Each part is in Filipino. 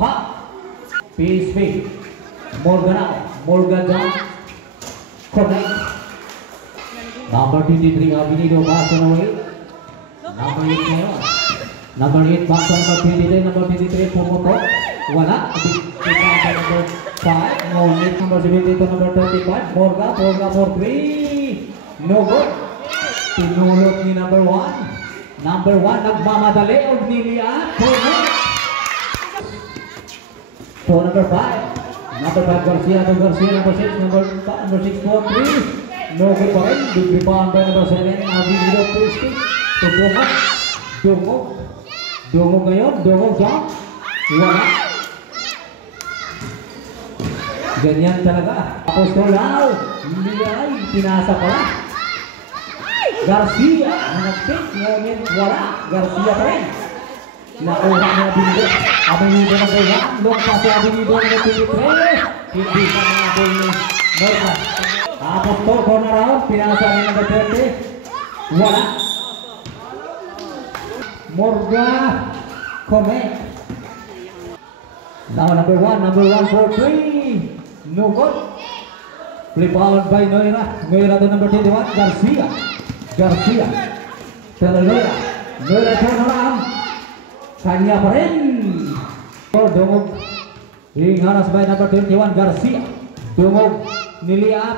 Ha! PSV. Morgan out. Morgan down. Connect. Number 23, Abinido pass on away. Number 8 ngayon. Number 8 back to number 23. Number 23 pumutok. Wala. Number 5. Ngunit number 70 to number 35. Morga for 3. No good. Tinulot ni number 1. Number 1 nagmamadali. Ognilia. To number 5. Number 5 Garcia. Number 6. Number 6 for 3. No good pa rin. Big rebound by number 7. Abinido Christie. To Dungog ngayon. Dungog jump. Wala. Ganyan talaga. Tapos to now. Hindi ay. Pinasa pala. Garcia. Nag-take. Ngunit wala. Garcia pa rin. Nakuha na Abinido. Abinido na po yan. Long pass sa Abinido na 23. Hindi pa mga po yung Morga. Tapos to. Corner out. Pinasa na number 30. Wala. Morga. Comment. Now number 1 for 3. No good. Rebound by Noira. Noira to number 21. Garcia. Noira turn around. Kanya pa rin. Dungog. Ingharas by number 21. Garcia. Dungog. Niliap.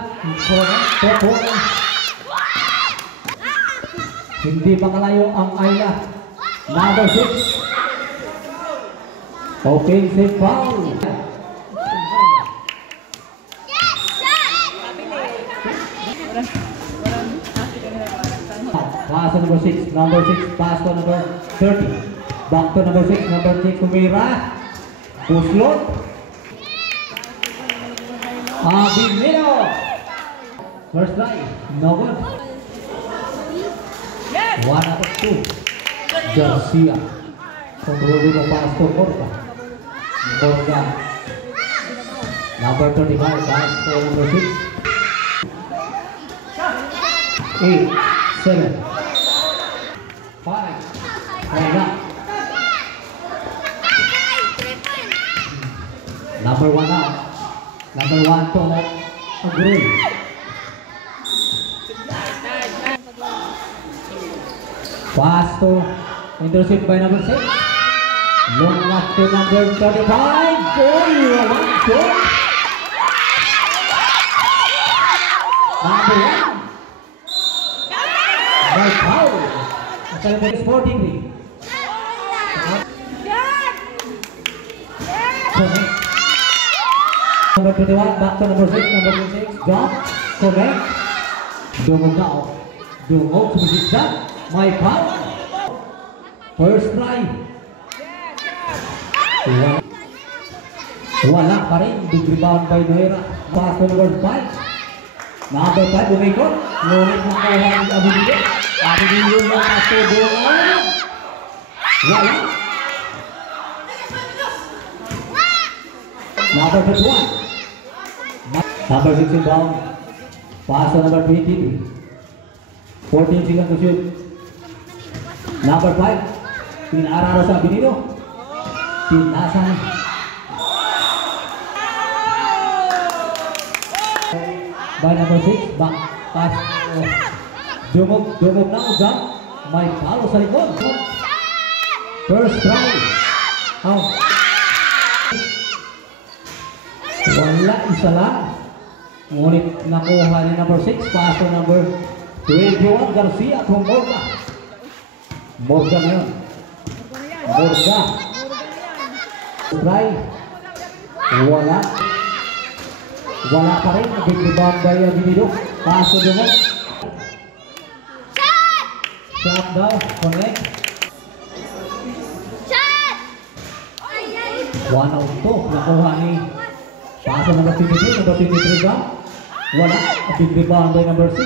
Hindi makalayo ang Ayla. Number 6. Offensive foul. Pass to number 6. Number 6 pass to number 30. Back to number 6. Number 6 Kumira. Buslot. Abinido. First try. No good. 1 out of 2. Garcia. Controlling the pass to Morga. Number 35 pass to number 6. 8, 7, 5. Morga. Number 1 out. Number 1 to agree. Pass to intercept by number 6. Long pass to number 35. Goal! Number 1. By foul. Number 43. Number 21 back to number 6. Number 6 jump. Correct. Dungog now. Dungog sumisigdan. May foul. First try. Wala pa rin. Big rebound by Noira. Pass to number 5. Number 5 umikot. Ngunit nakuha ng Abinido. Abinido na pass to Dungog. Wala. Number 51. Number 6 inbound. Pass to number 23. 14 seconds to shoot. Number 5. Pinararo sa Abinido. Pinasan. By number 6. Back. Pass. Dungog na jump. May palo sa likod. First try. Out. Wala, isa lang. Ngunit nakuha ni number 6. Pass to number 21. Garcia kung Morga. Morga ngayon. Morga. Try. Wala. Wala pa rin. Big rebound by Abinido. Pass to Dungog. Shot daw. Connect. 1 out 2. Nakuha ni pass to number 23. Number 23 down. Wala. Big rebound by number 6.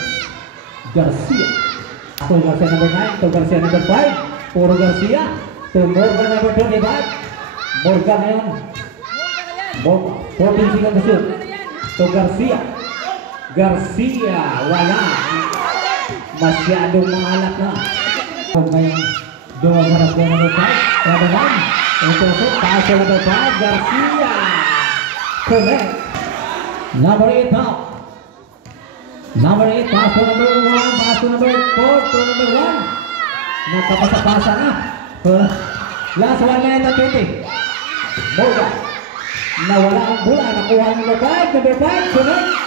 Garcia. To Garcia number 9. To Garcia number 5. Puro Garcia. To Morga number 25. Morga ngayon. 14 seconds to shoot. To Garcia. Garcia. Wala. Masyadong mahalap na. Ngayon, doon harap na number 5. Number 1. Untuk pass to number 5, Garcia. Connect. Number 8 now. Number 8, pass to number 1, pass to number 4, to number 1. Nagpapasa-pasa na. Last 1 minute and 20. Morgan. Nawala ang bola. Nakuha ng number 5, connect.